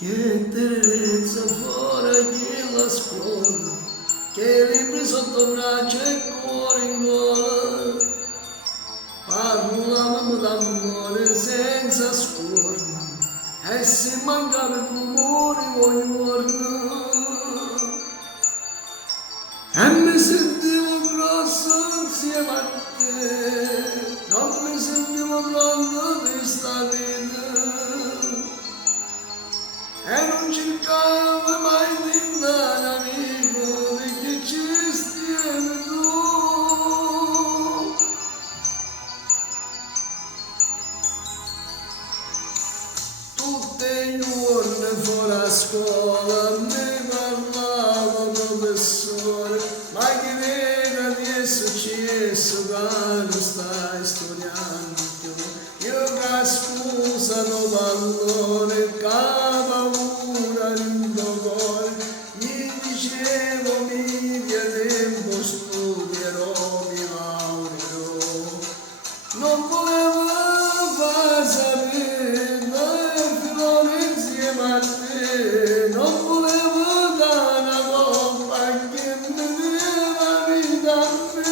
Che tenerezza fuori che la scuola, che libri sotto braccio e cuore in gola. Parlavamo d'amore senza scorno e si mancava il rumore ogni giorno. E mi sentivo grosso insieme a te, non mi sentivo pronto per sta vita. E non cercavo mai di dare amico perché ci stiamo tu. Tutti i giorni fuori a scuola mi parlava il professore, ma che veda ti è successo quando stai studiando più? Io che scusa non valore, che paura in tuo cuore, gli dicevo mi dia tempo studierò, mi laureerò. Non volevo far sapere insieme a te, non volevo dare una colpa che mi deva vita a me,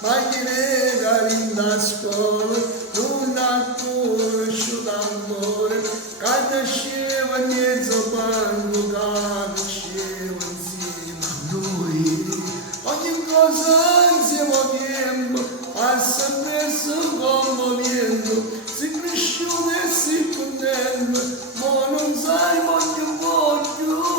ma chi nega in scuola non ha conosciuto amore, che nasceva in mezzo banco, che nasceva insieme a noi. Ogni cosa insieme a tempo passa presso come vento, si cresciuto e si contento, ma non sai quanto voglio.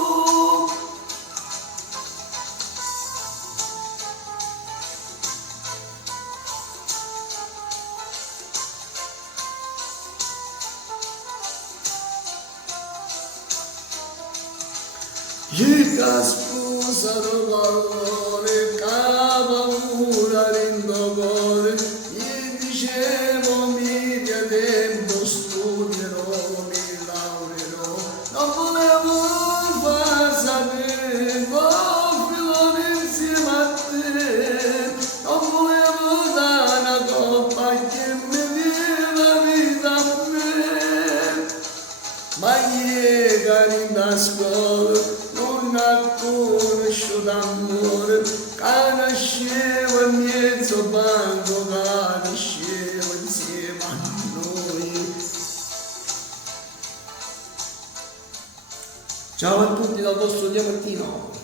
Che scusa non valore, che paura in tuo cuore, gli dicevo mi dia tempo studierò, mi laureerò. Non volevo far sapere, figlio insieme a te, non volevo dare una colpa che mi dia vita a me, ma chi è che in scuola non ha conosciuto amore, che nasceva in mezzo banco, che nasceva insieme a noi. Ciao a tutti dal vostro Diamantino.